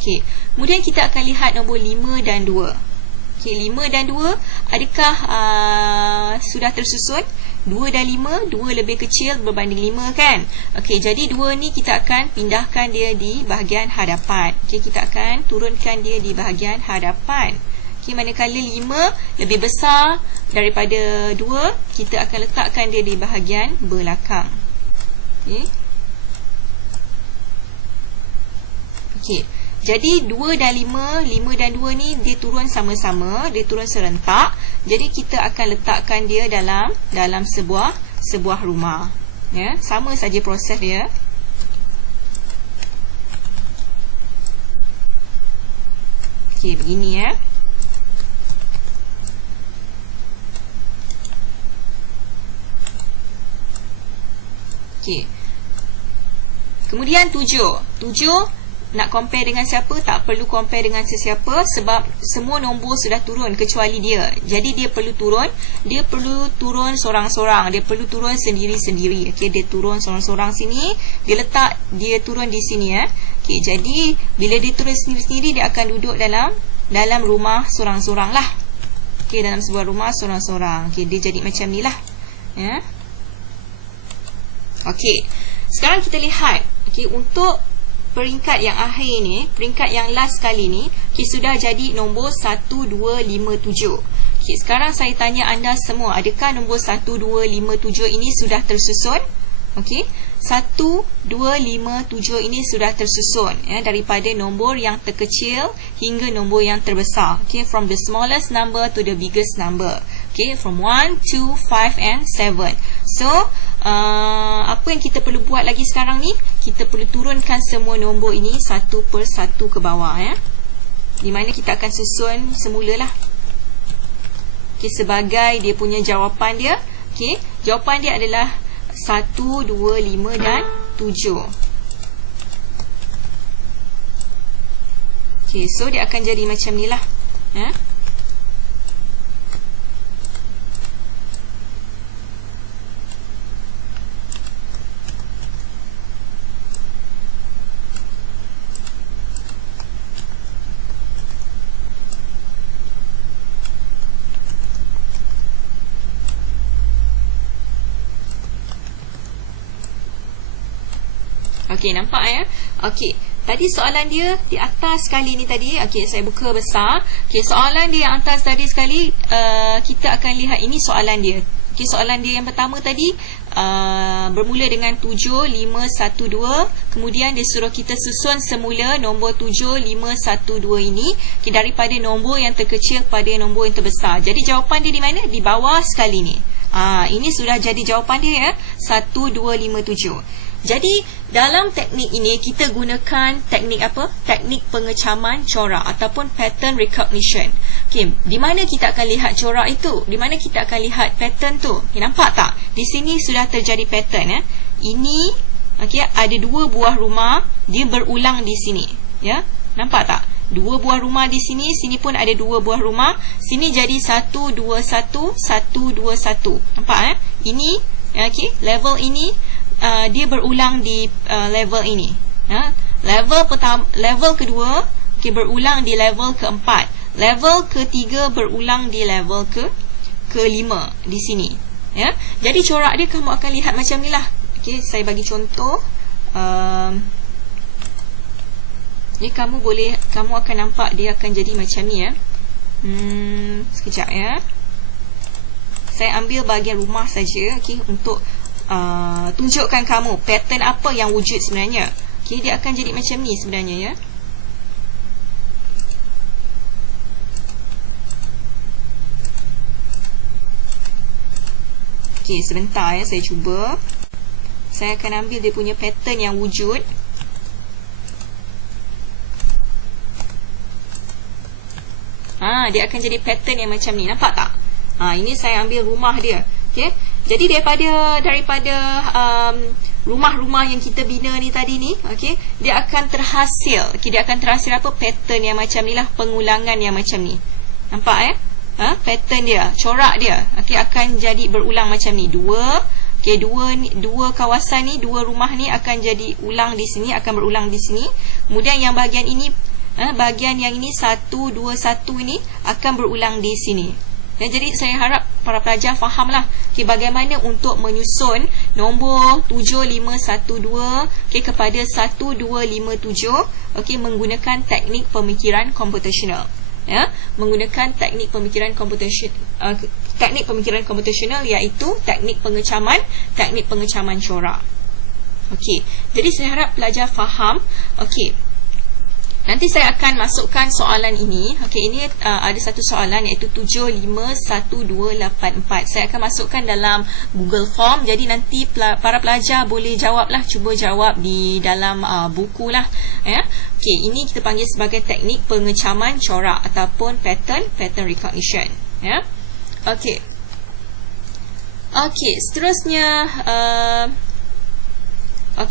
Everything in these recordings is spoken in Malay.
Okey, kemudian kita akan lihat nombor 5 dan 2. Okey, 5 dan 2 adakah sudah tersusun? 2 dan 5, 2 lebih kecil berbanding 5 kan? Okey, jadi 2 ni kita akan pindahkan dia di bahagian hadapan. Okey, kita akan turunkan dia di bahagian hadapan. Okey, manakala 5 lebih besar daripada 2, kita akan letakkan dia di bahagian belakang. Okey. Okey. Jadi 2 dan 5, 5 dan 2 ni dia turun sama-sama, dia turun serentak. Jadi kita akan letakkan dia dalam sebuah rumah. Ya, sama saja proses dia. Okey, begini ya. Okey. Kemudian 7 nak compare dengan siapa? Tak perlu compare dengan sesiapa sebab semua nombor sudah turun kecuali dia. Jadi dia perlu turun. Dia perlu turun sorang-sorang. Dia perlu turun sendiri-sendiri. Okey, dia turun sorang-sorang sini. Dia turun di sini ya. Okey, jadi bila dia turun sendiri-sendiri, dia akan duduk dalam rumah sorang-sorang lah. Okey, dalam sebuah rumah sorang-sorang. Okey, dia jadi macam ni lah. Ya. Okey. Sekarang kita lihat. Okey, untuk peringkat yang akhir ni, peringkat yang last kali ni, okay, sudah jadi nombor 1, 2, 5, 7. Okay, sekarang saya tanya anda semua, adakah nombor 1, 2, 5, 7 ini sudah tersusun? Okay, 1, 2, 5, 7 ini sudah tersusun ya, daripada nombor yang terkecil hingga nombor yang terbesar. Okay, from the smallest number to the biggest number. Okay, from 1, 2, 5 and 7. So, apa yang kita perlu buat lagi sekarang ni? Kita perlu turunkan semua nombor ini satu per satu ke bawah ya. Di mana kita akan susun semula lah. Okay, sebagai dia punya jawapan dia. Okay, jawapan dia adalah 1, 2, 5 dan 7. Okay, so dia akan jadi macam ni lah ya. Okey, nampak ya? Okey, tadi soalan dia di atas sekali ni tadi. Okey, saya buka besar. Okey, soalan dia yang atas tadi sekali, kita akan lihat ini soalan dia. Okey, soalan dia yang pertama tadi bermula dengan 7, 5, 1, 2. Kemudian dia suruh kita susun semula nombor 7, 5, 1, 2 ini okay, daripada nombor yang terkecil kepada nombor yang terbesar. Jadi jawapan dia di mana? Di bawah sekali ni. Ini sudah jadi jawapan dia ya. 1, 2, 5, 7. Jadi dalam teknik ini kita gunakan teknik apa? Teknik pengecaman corak ataupun pattern recognition. Okey, di mana kita akan lihat corak itu? Di mana kita akan lihat pattern tu? Okay, nampak tak? Di sini sudah terjadi pattern ya. Ini okey, ada dua buah rumah, dia berulang di sini, ya. Nampak tak? Dua buah rumah di sini, sini pun ada dua buah rumah. Sini jadi 1, 2, 1, 1, 2, 1. Nampak eh? Ini okey, level ini dia berulang di level ini ya. Level pertama, level kedua okay, berulang di level keempat. Level ketiga berulang di level kelima di sini ya. Jadi corak dia kamu akan lihat macam ni lah. Okay, saya bagi contoh. Ni kamu akan nampak dia akan jadi macam ni ya. Sekejap ya. Saya ambil bahagian rumah saja okay, untuk tunjukkan kamu pattern apa yang wujud sebenarnya. Okay, dia akan jadi macam ni sebenarnya ya. Okay, sebentar ya, saya cuba. Saya akan ambil dia punya pattern yang wujud. Dia akan jadi pattern yang macam ni. Nampak tak? Ini saya ambil rumah dia. Okay. Jadi daripada rumah-rumah yang kita bina ni tadi ni, okay, dia akan terhasil. Okay, dia akan terhasil apa? Pattern yang macam ni lah, pengulangan yang macam ni. Nampak pattern dia, corak dia. Okay, akan jadi berulang macam ni. Okay, dua kawasan ni, dua rumah ni akan jadi ulang di sini, akan berulang di sini. Kemudian yang bahagian ini Bahagian yang ini 1, 2, 1 ini akan berulang di sini. Jadi saya harap para pelajar fahamlah bagaimana untuk menyusun nombor 7512 kepada 1257 menggunakan teknik pemikiran komputasional. Menggunakan teknik pemikiran komputasional iaitu teknik pengecaman corak. Jadi saya harap pelajar faham. Nanti saya akan masukkan soalan ini. Ini ada satu soalan iaitu 751284. Saya akan masukkan dalam Google Form. Jadi nanti para pelajar boleh jawablah, cuba jawab di dalam buku lah. Ini kita panggil sebagai teknik pengecaman corak ataupun pattern recognition. Seterusnya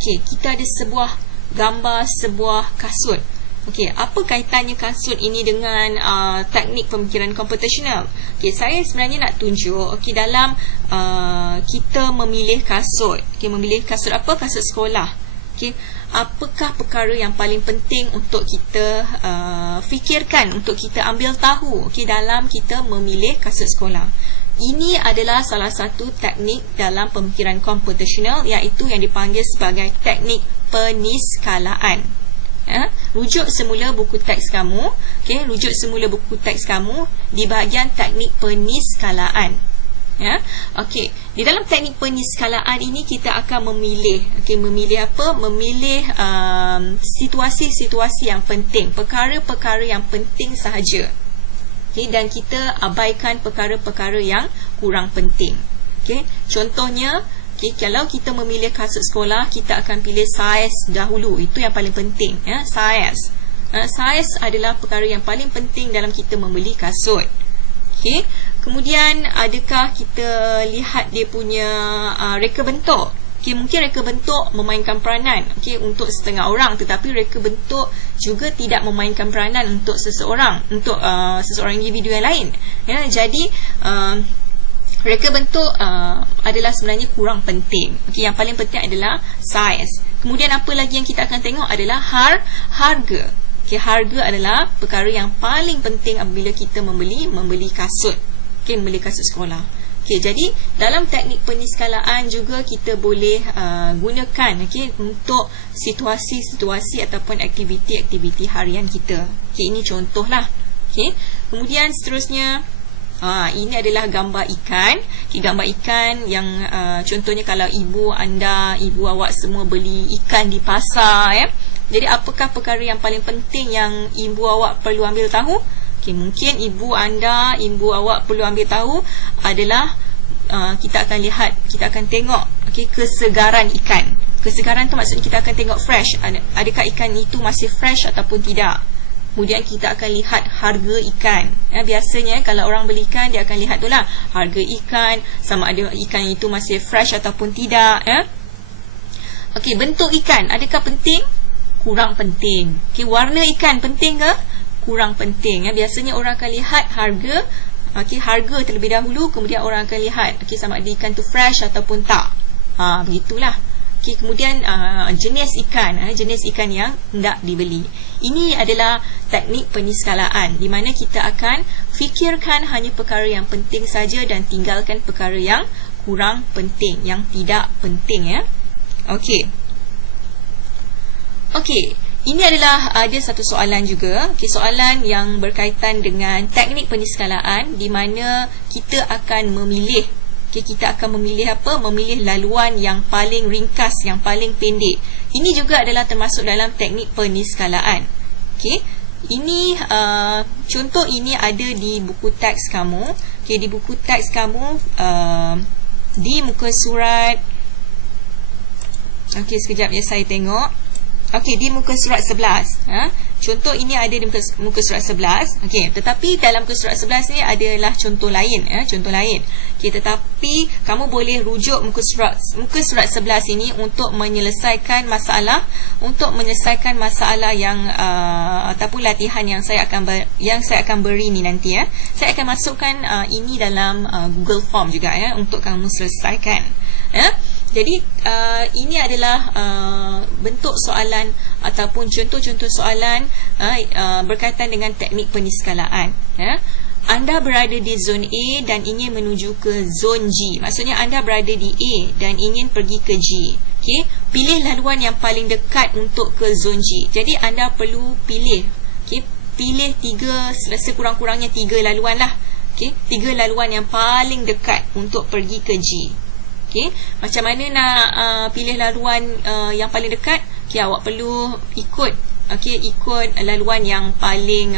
kita ada sebuah gambar sebuah kasut. Apa kaitannya kasut ini dengan teknik pemikiran komputasional? Saya sebenarnya nak tunjuk dalam kita memilih kasut. Memilih kasut apa? Kasut sekolah. Apakah perkara yang paling penting untuk kita fikirkan, untuk kita ambil tahu dalam kita memilih kasut sekolah? Ini adalah salah satu teknik dalam pemikiran komputasional iaitu yang dipanggil sebagai teknik peniskalaan. Rujuk semula buku teks kamu. Rujuk semula buku teks kamu di bahagian teknik peniskalaan. Di dalam teknik peniskalaan ini kita akan memilih. Memilih apa? Memilih situasi-situasi yang penting, perkara-perkara yang penting sahaja. Dan kita abaikan perkara-perkara yang kurang penting. Contohnya, kalau kita memilih kasut sekolah, kita akan pilih saiz dahulu. Itu yang paling penting. Saiz. Saiz adalah perkara yang paling penting dalam kita membeli kasut. Kemudian, adakah kita lihat dia punya reka bentuk? Mungkin reka bentuk memainkan peranan untuk setengah orang, tetapi reka bentuk juga tidak memainkan peranan untuk seseorang, untuk seseorang individu yang lain. Jadi reka bentuk adalah sebenarnya kurang penting. Yang paling penting adalah saiz. Kemudian apa lagi yang kita akan tengok adalah harga. Harga adalah perkara yang paling penting apabila kita membeli kasut. Membeli kasut sekolah. Jadi dalam teknik peniskalaan juga kita boleh gunakan untuk situasi-situasi ataupun aktiviti-aktiviti harian kita. Ini contohlah. Kemudian seterusnya, ini adalah gambar ikan. Gambar ikan yang contohnya kalau ibu awak semua beli ikan di pasar. Jadi apakah perkara yang paling penting yang ibu awak perlu ambil tahu? Mungkin ibu awak perlu ambil tahu adalah kita akan tengok kesegaran ikan. Kesegaran tu maksudnya kita akan tengok fresh. Adakah ikan itu masih fresh ataupun tidak? Kemudian kita akan lihat harga ikan. Biasanya kalau orang beli ikan, dia akan lihat tu lah harga ikan, sama ada ikan itu masih fresh ataupun tidak. Bentuk ikan, adakah penting? Kurang penting. Warna ikan penting ke? Kurang penting. Biasanya orang akan lihat harga. Harga terlebih dahulu, kemudian orang akan lihat sama ada ikan tu fresh ataupun tak. Begitulah. Kemudian jenis ikan yang hendak dibeli. Ini adalah teknik peniskalaan di mana kita akan fikirkan hanya perkara yang penting saja dan tinggalkan perkara yang kurang penting, yang tidak penting. Ini adalah ada satu soalan juga. Soalan yang berkaitan dengan teknik peniskalaan di mana kita akan memilih. Kita akan memilih apa? Memilih laluan yang paling ringkas, yang paling pendek. Ini juga adalah termasuk dalam teknik peniskalaan. Ini contoh ini ada di buku teks kamu. Di buku teks kamu di muka surat. Sekejap ya, saya tengok. Di muka surat 11. Contoh ini ada di muka surat 11. Tetapi dalam muka surat 11 ni adalah contoh lain. Tetapi kamu boleh rujuk muka surat 11 ini untuk menyelesaikan masalah, yang ataupun latihan yang saya akan beri ni nanti. Saya akan masukkan ini dalam Google Form juga untuk kamu selesaikan. Jadi ini adalah bentuk soalan ataupun contoh-contoh soalan berkaitan dengan teknik peniskalaan. Anda berada di zon A dan ingin menuju ke zon G. Maksudnya anda berada di A dan ingin pergi ke G. Okay? Pilih laluan yang paling dekat untuk ke zon G. Jadi anda perlu pilih. Okay? Pilih sekurang-kurangnya 3 laluan lah. Okay? 3 laluan yang paling dekat untuk pergi ke G. Okay? Macam mana nak pilih laluan yang paling dekat? Okay, awak perlu ikut laluan yang paling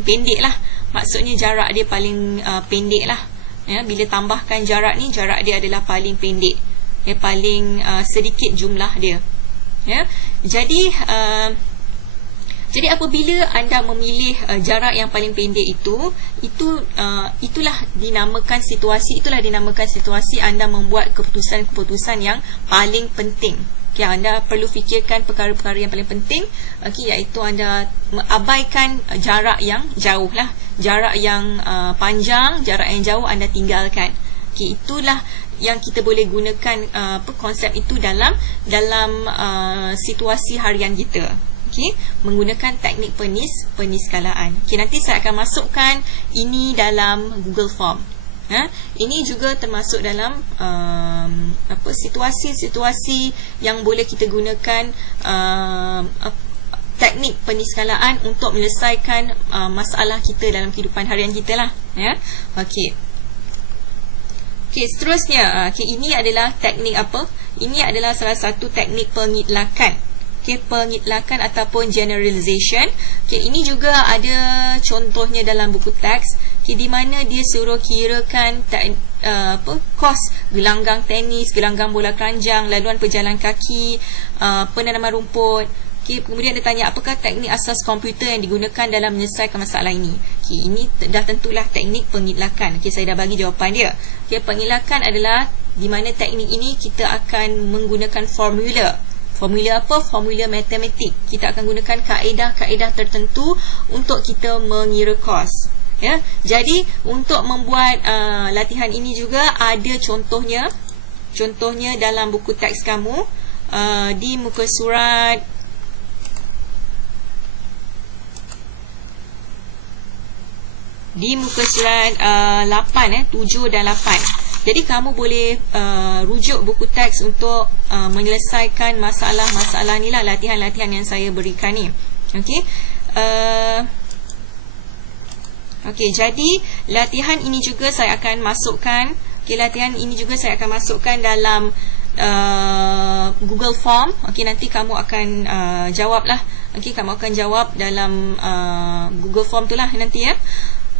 pendek lah. Maksudnya jarak dia paling pendek lah. Bila tambahkan jarak ni, jarak dia adalah paling pendek. Paling sedikit jumlah dia. Jadi apabila anda memilih jarak yang paling pendek itulah dinamakan situasi anda membuat keputusan-keputusan yang paling penting. Okay, anda perlu fikirkan perkara-perkara yang paling penting, iaitu anda abaikan jarak yang jauh lah. Jarak yang panjang, jarak yang jauh anda tinggalkan. Okay, itulah yang kita boleh gunakan konsep itu dalam situasi harian kita. Okay, menggunakan teknik peniskalaan. Okay, nanti saya akan masukkan ini dalam Google Form. Ini juga termasuk dalam situasi-situasi yang boleh kita gunakan teknik peniskalaan untuk menyelesaikan masalah kita dalam kehidupan harian kita lah. Okey, seterusnya, ini adalah teknik apa? Ini adalah salah satu teknik pengitlakan. Pengitlakan ataupun generalization. Ini juga ada contohnya dalam buku teks, di mana dia suruh kirakan kos gelanggang tenis, gelanggang bola keranjang, laluan pejalan kaki, penanaman rumput. Kemudian dia tanya apakah teknik asas komputer yang digunakan dalam menyelesaikan masalah ini. Ini dah tentulah teknik pengitlakan. Saya dah bagi jawapan dia. Pengitlakan adalah di mana teknik ini kita akan menggunakan formula. Formula apa? Formula matematik. Kita akan gunakan kaedah-kaedah tertentu untuk kita mengira kos. Jadi untuk membuat latihan ini juga ada contohnya. Contohnya dalam buku teks kamu, di muka surat 8, 7 dan 8. Jadi kamu boleh rujuk buku teks untuk menyelesaikan masalah-masalah ni lah, latihan-latihan yang saya berikan ni. Okey, jadi latihan ini juga saya akan masukkan. Latihan ini juga saya akan masukkan dalam Google Form. Nanti kamu akan jawab lah. Kamu akan jawab dalam Google Form tu lah nanti ya.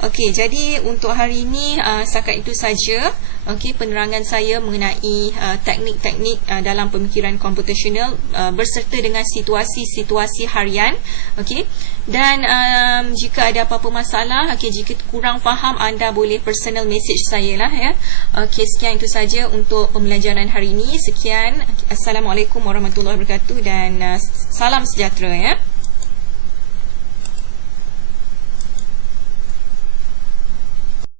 Okey, jadi untuk hari ini setakat itu saja penerangan saya mengenai teknik-teknik dalam pemikiran komputasional berserta dengan situasi-situasi harian. Dan jika ada apa-apa masalah, jika kurang faham, anda boleh personal message saya lah ya. Sekian itu saja untuk pembelajaran hari ini. Sekian, Assalamualaikum warahmatullahi wabarakatuh dan salam sejahtera ya.